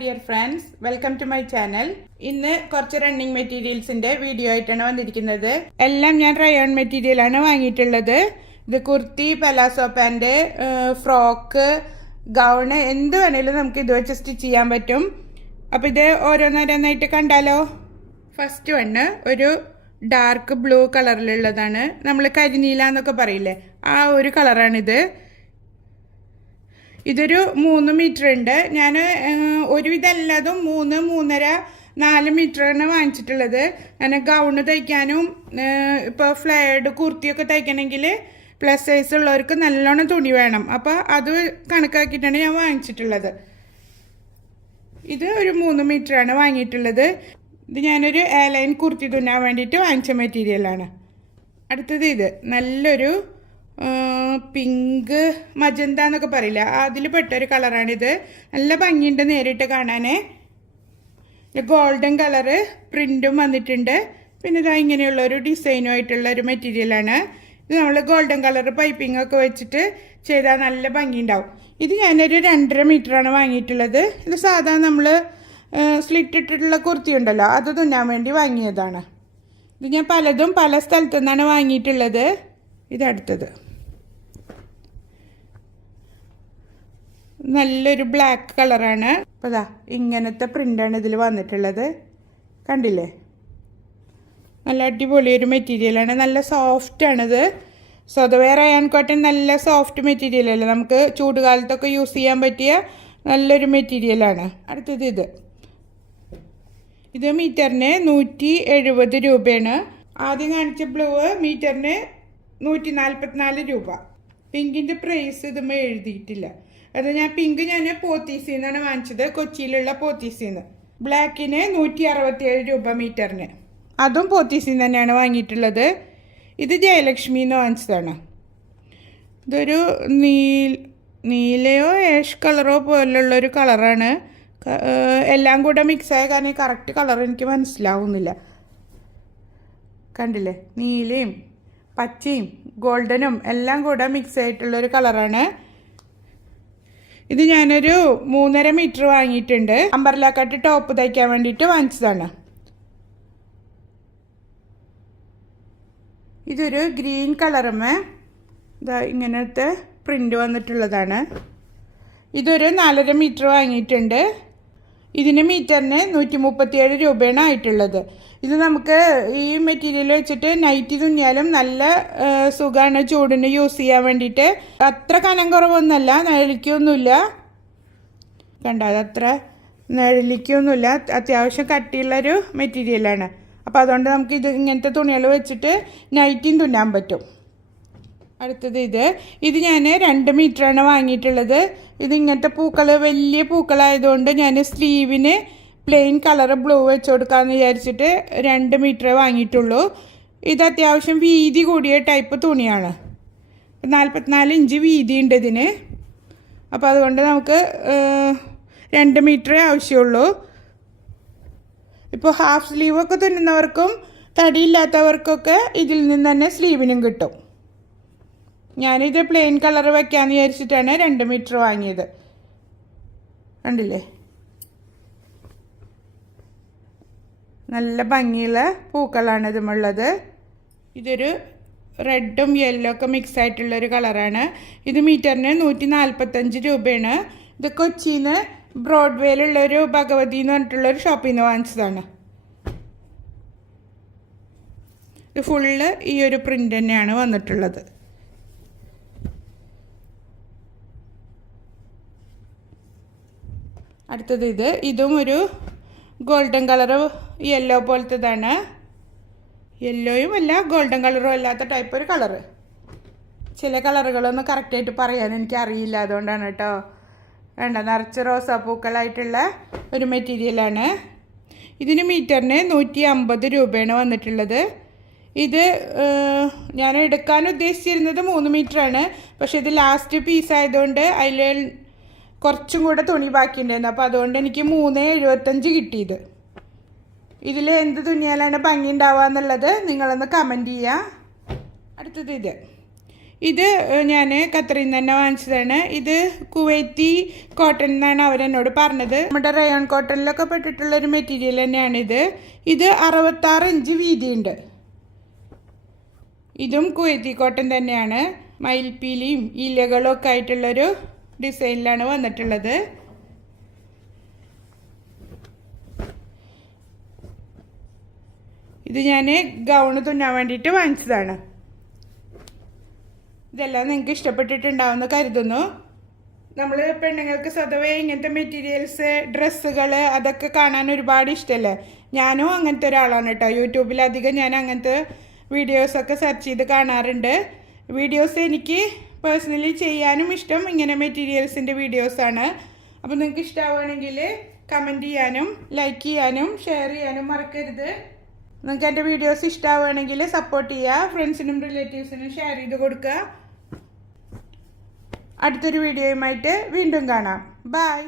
dear friends, welcome to my channel. ഇന്ന് കുറച്ച് running മെറ്റീരിയൽസിന്റെ video ആയിട്ടാണ് വന്നിരിക്കുന്നത്. എല്ലാം ഞാൻ റയോൺ മെറ്റീരിയൽ ആണ് വാങ്ങിയിട്ടുള്ളത്. ഇത് kurti, palazzo pant, frock, gown എന്ത് വേണേലും നമുക്ക് ഇത് വെച്ച് സ്റ്റിച്ച് ചെയ്യാൻ പറ്റും. അപ്പോൾ ഇത് ഓരോന്നോരോന്നായിട്ട് കണ്ടാലോ. ഫസ്റ്റ് വണ്ണ് ഒരു ഡാർക്ക് ബ്ലൂ കളറിലുള്ളതാണ്. നമ്മൾ കരിനീല എന്നൊക്കെ പറയില്ലേ, ആ ഒരു കളറാണിത്. ഇതൊരു 3 മീറ്റർ ഉണ്ട്. ഞാൻ ഒരുവിധം എല്ലാതും 3, 3.5, 4 മീറ്ററാണ് വാങ്ങിച്ചിട്ടുള്ളത്. ഞാൻ ഗൗണ് തയ്ക്കാനും ഇപ്പോൾ ഫ്ലെയർഡ് കുർത്തിയൊക്കെ തയ്ക്കണമെങ്കിൽ പ്ലസ് സൈസ് ഉള്ളവർക്ക് നല്ലോണം തുണി വേണം. അപ്പോൾ അത് കണക്കാക്കിയിട്ടാണ് ഞാൻ വാങ്ങിച്ചിട്ടുള്ളത്. ഇത് ഒരു 3 മീറ്ററാണ് വാങ്ങിയിട്ടുള്ളത്. ഇത് ഞാനൊരു എയർലൈൻ കുർത്തി തുന്നാൻ വേണ്ടിയിട്ട് വാങ്ങിച്ച മെറ്റീരിയലാണ്. അടുത്തത് ഇത് നല്ലൊരു പിങ്ക് മജന്ത എന്നൊക്കെ പറയില്ല, അതിൽ പെട്ടൊരു കളറാണിത്. നല്ല ഭംഗിയുണ്ട് നേരിട്ട് കാണാൻ. ഗോൾഡൻ കളറ് പ്രിൻറ്റും വന്നിട്ടുണ്ട്. പിന്നെ ഇതാ ഇങ്ങനെയുള്ളൊരു ഡിസൈനും ആയിട്ടുള്ള ഒരു മെറ്റീരിയലാണ്. ഇത് നമ്മൾ ഗോൾഡൻ കളർ പൈപ്പിംഗ് ഒക്കെ വെച്ചിട്ട് ചെയ്താൽ നല്ല ഭംഗി ഉണ്ടാവും. ഇത് ഞാനൊരു 2.5 മീറ്ററാണ് വാങ്ങിയിട്ടുള്ളത്. ഇത് സാധാരണ നമ്മൾ സ്ലിറ്റ് ഇട്ടിട്ടുള്ള കുർത്തി ഉണ്ടല്ലോ, അത് തുന്നാൻ വേണ്ടി വാങ്ങിയതാണ്. ഇത് ഞാൻ പലതും പല സ്ഥലത്തു നിന്നാണ് വാങ്ങിയിട്ടുള്ളത്. ഇതടുത്തത് നല്ലൊരു ബ്ലാക്ക് കളറാണ്. അപ്പോൾ ഇതാ ഇങ്ങനത്തെ പ്രിൻ്റാണ് ഇതിൽ വന്നിട്ടുള്ളത്. കണ്ടില്ലേ, നല്ല അടിപൊളി ഒരു മെറ്റീരിയലാണ്. നല്ല സോഫ്റ്റാണിത്. സ്വതവേ റയാൻ കോട്ടൺ നല്ല സോഫ്റ്റ് മെറ്റീരിയലല്ലേ, നമുക്ക് ചൂടുകാലത്തൊക്കെ യൂസ് ചെയ്യാൻ പറ്റിയ നല്ലൊരു മെറ്റീരിയലാണ്. അടുത്തത് ഇത് മീറ്ററിന് 170 രൂപയാണ്. ആദ്യം കാണിച്ച ബ്ലൂ മീറ്ററിന് 144 രൂപ. പിങ്കിൻ്റെ പ്രൈസ് ഇതുമ്പോൾ എഴുതിയിട്ടില്ല. അത് ഞാൻ പോത്തീസിൽ നിന്നാണ് വാങ്ങിച്ചത്, കൊച്ചിയിലുള്ള പോത്തീസിൽ നിന്ന്. ബ്ലാക്കിന് 167 രൂപ മീറ്ററിന്, അതും പോത്തീസിൽ നിന്ന് തന്നെയാണ് വാങ്ങിയിട്ടുള്ളത്. ഇത് ജയലക്ഷ്മി എന്ന് വാങ്ങിച്ചതാണ്. ഇതൊരു നീലയോ ഏഷ് കളറോ പോലുള്ളൊരു കളറാണ്. എല്ലാം കൂടെ മിക്സായ കാരണം കറക്റ്റ് കളർ എനിക്ക് മനസ്സിലാവുന്നില്ല. കണ്ടില്ലേ, നീലയും പച്ചയും ഗോൾഡനും എല്ലാം കൂടെ മിക്സ് ആയിട്ടുള്ളൊരു കളറാണ്. ഇത് ഞാനൊരു 3.5 മീറ്റർ വാങ്ങിയിട്ടുണ്ട്. അംബർല കട്ട് ടോപ്പ് തയ്ക്കാൻ വേണ്ടിയിട്ട് വാങ്ങിച്ചതാണ്. ഇതൊരു ഗ്രീൻ കളറുമേ ഇതാ ഇങ്ങനത്തെ പ്രിൻ്റ് വന്നിട്ടുള്ളതാണ്. ഇതൊരു 4.5 മീറ്റർ വാങ്ങിയിട്ടുണ്ട്. ഇതിന് മീറ്ററിന് 137 രൂപയാണ് ആയിട്ടുള്ളത്. ഇത് നമുക്ക് ഈ മെറ്റീരിയൽ വെച്ചിട്ട് നൈറ്റി തുന്നിയാലും നല്ല സുഖമാണ് ചൂടിന് യൂസ് ചെയ്യാൻ വേണ്ടിയിട്ട്. അത്ര കനം കുറവൊന്നുമല്ല, നിഴലിക്കൊന്നുമില്ല. കണ്ടോ, അതത്ര നിഴലിക്കൊന്നുമില്ല. അത്യാവശ്യം കട്ടിയുള്ളൊരു മെറ്റീരിയലാണ്. അപ്പോൾ അതുകൊണ്ട് നമുക്ക് ഇങ്ങനത്തെ തുണികൾ വെച്ചിട്ട് നൈറ്റിയും തുന്നാൻ പറ്റും. അടുത്തത് ഇത് ഞാൻ 2 മീറ്ററാണ് വാങ്ങിയിട്ടുള്ളത്. ഇത് ഇങ്ങനത്തെ പൂക്കൾ, വലിയ പൂക്കളായതുകൊണ്ട് ഞാൻ സ്ലീവിന് പ്ലെയിൻ കളർ ബ്ലൂ വെച്ച് കൊടുക്കാമെന്ന് വിചാരിച്ചിട്ട് 2 മീറ്ററേ വാങ്ങിയിട്ടുള്ളൂ. ഇത് അത്യാവശ്യം വീതി കൂടിയ ടൈപ്പ് തുണിയാണ്. 44 ഇഞ്ച് വീതി ഉണ്ട് ഇതിന്. അപ്പോൾ അതുകൊണ്ട് നമുക്ക് 2 മീറ്ററേ ആവശ്യമുള്ളൂ. ഇപ്പോൾ ഹാഫ് സ്ലീവൊക്കെ തുന്നുന്നവർക്കും തടിയില്ലാത്തവർക്കൊക്കെ ഇതിൽ നിന്ന് തന്നെ സ്ലീവിനും കിട്ടും. ഞാനിത് പ്ലെയിൻ കളർ വയ്ക്കാമെന്ന് വിചാരിച്ചിട്ടാണ് 2 മീറ്റർ വാങ്ങിയത്. കണ്ടില്ലേ, നല്ല ഭംഗിയുള്ള പൂക്കളാണ് ഇതുമുള്ളത്. ഇതൊരു റെഡും യെല്ലോ ഒക്കെ മിക്സ് ആയിട്ടുള്ളൊരു കളറാണ്. ഇത് മീറ്ററിന് 145 രൂപയാണ്. ഇത് കൊച്ചിയിൽ നിന്ന് ബ്രോഡ്വേയിലുള്ളൊരു ഭഗവതി എന്ന് പറഞ്ഞിട്ടുള്ളൊരു ഷോപ്പിൽ നിന്ന് വാങ്ങിച്ചതാണ്. ഇത് ഫുള്ള് ഈ ഒരു പ്രിൻ്റ് തന്നെയാണ് വന്നിട്ടുള്ളത്. അടുത്തത് ഇതും ഒരു ഗോൾഡൻ കളർ യെല്ലോ പോലത്തേതാണ്. യെല്ലോയും അല്ല ഗോൾഡൻ കളറും അല്ലാത്ത ടൈപ്പ് ഒരു കളറ്. ചില കളറുകളൊന്നും കറക്റ്റായിട്ട് പറയാൻ എനിക്കറിയില്ല, അതുകൊണ്ടാണ് കേട്ടോ. വേണ്ട, നിറച്ച് റോസാപ്പൂക്കളായിട്ടുള്ള ഒരു മെറ്റീരിയലാണ്. ഇതിന് മീറ്ററിന് 150 രൂപയാണ് വന്നിട്ടുള്ളത്. ഇത് ഞാൻ എടുക്കാൻ ഉദ്ദേശിച്ചിരുന്നത് 3 മീറ്ററാണ്. പക്ഷേ ഇത് ലാസ്റ്റ് പീസ് ആയതുകൊണ്ട് അതിൽ കുറച്ചും കൂടെ തുണി ബാക്കിയുണ്ടായിരുന്നു. അപ്പോൾ അതുകൊണ്ട് എനിക്ക് 3.75 കിട്ടിയത്. ഇതിൽ എന്ത് തുന്നിയാലാണ് ഭംഗി ഉണ്ടാവുക എന്നുള്ളത് നിങ്ങളൊന്ന് കമൻറ്റ് ചെയ്യുക. അടുത്തത് ഇത് ഞാൻ ഖത്തറിൽ നിന്ന് തന്നെ വാങ്ങിച്ചതാണ്. ഇത് കുവൈറ്റി കോട്ടൺ എന്നാണ് അവരെന്നോട് പറഞ്ഞത്. നമ്മുടെ റയോൺ കോട്ടണിലൊക്കെ പെട്ടിട്ടുള്ളൊരു മെറ്റീരിയൽ തന്നെയാണിത്. ഇത് 66 ഇഞ്ച് വീതിയുണ്ട്. ഇതും കുവൈറ്റി കോട്ടൺ തന്നെയാണ്. മയിൽപ്പീലിയും ഇലകളും ഒക്കെ ആയിട്ടുള്ളൊരു ഡിസൈനിലാണ് വന്നിട്ടുള്ളത്. ഇത് ഞാൻ ഗൗണ് തുന്നാൻ വേണ്ടിയിട്ട് വാങ്ങിച്ചതാണ്. ഇതെല്ലാം നിങ്ങൾക്ക് ഇഷ്ടപ്പെട്ടിട്ടുണ്ടാവുമെന്ന് കരുതുന്നു. നമ്മൾ പെണ്ണുങ്ങൾക്ക് സ്വതവേ ഇങ്ങനത്തെ മെറ്റീരിയൽസ്, ഡ്രസ്സുകൾ അതൊക്കെ കാണാൻ ഒരുപാട് ഇഷ്ടമല്ലേ. ഞാനും അങ്ങനത്തെ ഒരാളാണ് കേട്ടോ. യൂട്യൂബിലധികം ഞാൻ അങ്ങനത്തെ വീഡിയോസൊക്കെ സെർച്ച് ചെയ്ത് കാണാറുണ്ട്. വീഡിയോസ് എനിക്ക് പേഴ്സണലി ചെയ്യാനും ഇഷ്ടം ഇങ്ങനെ മെറ്റീരിയൽസിൻ്റെ വീഡിയോസാണ്. അപ്പോൾ നിങ്ങൾക്ക് ഇഷ്ടമാവുകയാണെങ്കിൽ കമൻറ്റ് ചെയ്യാനും ലൈക്ക് ചെയ്യാനും ഷെയർ ചെയ്യാനും മറക്കരുത്. നിങ്ങൾക്ക് എൻ്റെ വീഡിയോസ് ഇഷ്ടമാവുകയാണെങ്കിൽ സപ്പോർട്ട് ചെയ്യുക. ഫ്രണ്ട്സിനും റിലേറ്റീവ്സിനും ഷെയർ ചെയ്ത് കൊടുക്കുക. അടുത്തൊരു വീഡിയോയുമായിട്ട് വീണ്ടും കാണാം. ബൈ.